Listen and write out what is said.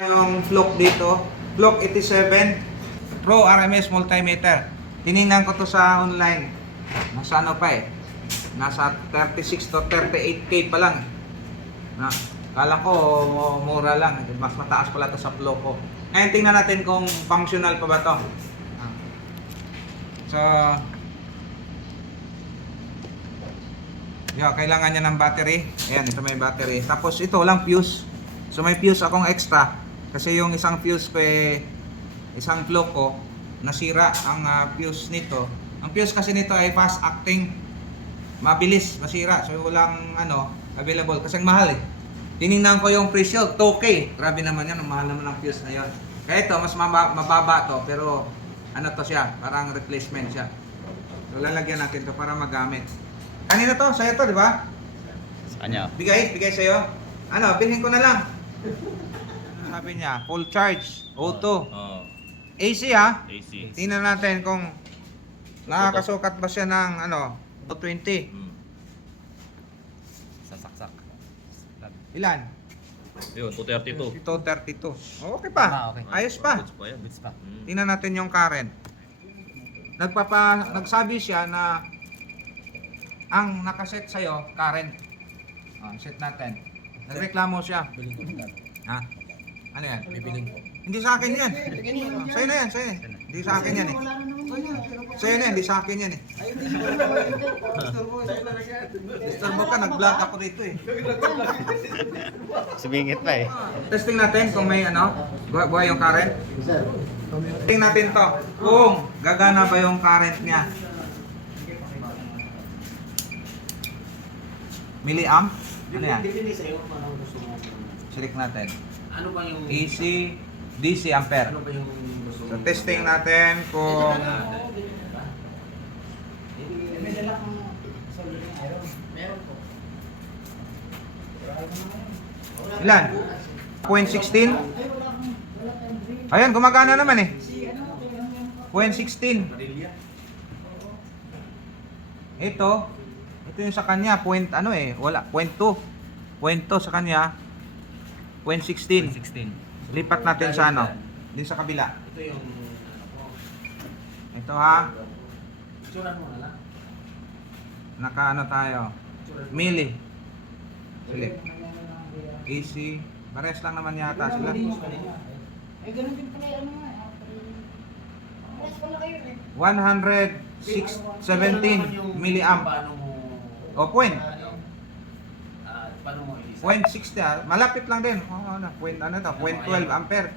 Yung Flock dito, Flock 87 Pro RMS multimeter. Tiningnan ko to sa online. Nasa ano pa eh. Nasa 36 to 38k pa lang. Na, kala ko mura lang. Mas mataas pala to sa Flock ko. Ngayon tingnan natin kung functional pa ba to. So, kailangan niya ng battery. Ayan, ito may battery. Tapos ito lang fuse. So may fuse akong extra. Kasi yung isang fuse ko isang Flock ko, nasira ang fuse nito. Ang fuse kasi nito ay fast acting. Mabilis masira. So walang available. Kasi ang mahal eh. Tinignan ko yung presyo, 2K. Grabe naman yan. Ang mahal naman ng fuse na yun. Kaya ito, mas mababa to. Pero to siya. Parang replacement siya. So lalagyan natin to para magamit. Kanina to, sa'yo to, di ba? Sa kanya. Bigay sa'yo. Bilhin ko na lang. Sabi niya, full charge, auto. AC ha? AC. Tingnan natin kung nakakasukat ba siya ng 220. Sasaksak. Ilan? Yun, 232. Ito 32. Okay pa. Okay. Ayos pa. Goods pa yan. Goods pa. Tingnan natin yung current. Nagsabi siya na ang nakaset sa'yo, current. Set natin. Nagreklamo siya. Ha? Ano yan? Bibiling ko. Hindi sa akin yan. Sa'yo na yan, sa'yo. Hindi sa akin yan eh. Sa'yo na yan, hindi sa akin yan eh. Disturbo ka, nag-vlog ako dito eh. Sumingit pa eh. Testing natin kung may buhay yung current. Testing natin to kung gagana ba yung current niya. Milliamp? Ano yan? Select natin. Ano ba yung AC, DC, ampere. ano ba yung gusto So testing natin kung May dala kang soldering iron. Meron po. ilan? 0.16? Ayan, gumagana naman eh. 0.16. Ito yung sa kanya, wala, 0.2. 0.2 sa kanya, 0.16. 16. Lipat natin sa din sa kabila. Ito yung Ito ha, Suran mo na lang. naka tayo, milli. Select. AC, pares lang naman yata sila. Eh, ganun din pala yung ano nga. Mas wala kayo eh. 117 milliamp. Paano mo O, point. paano mo i-design? 0.60 malapit lang din. Point 12 ampere.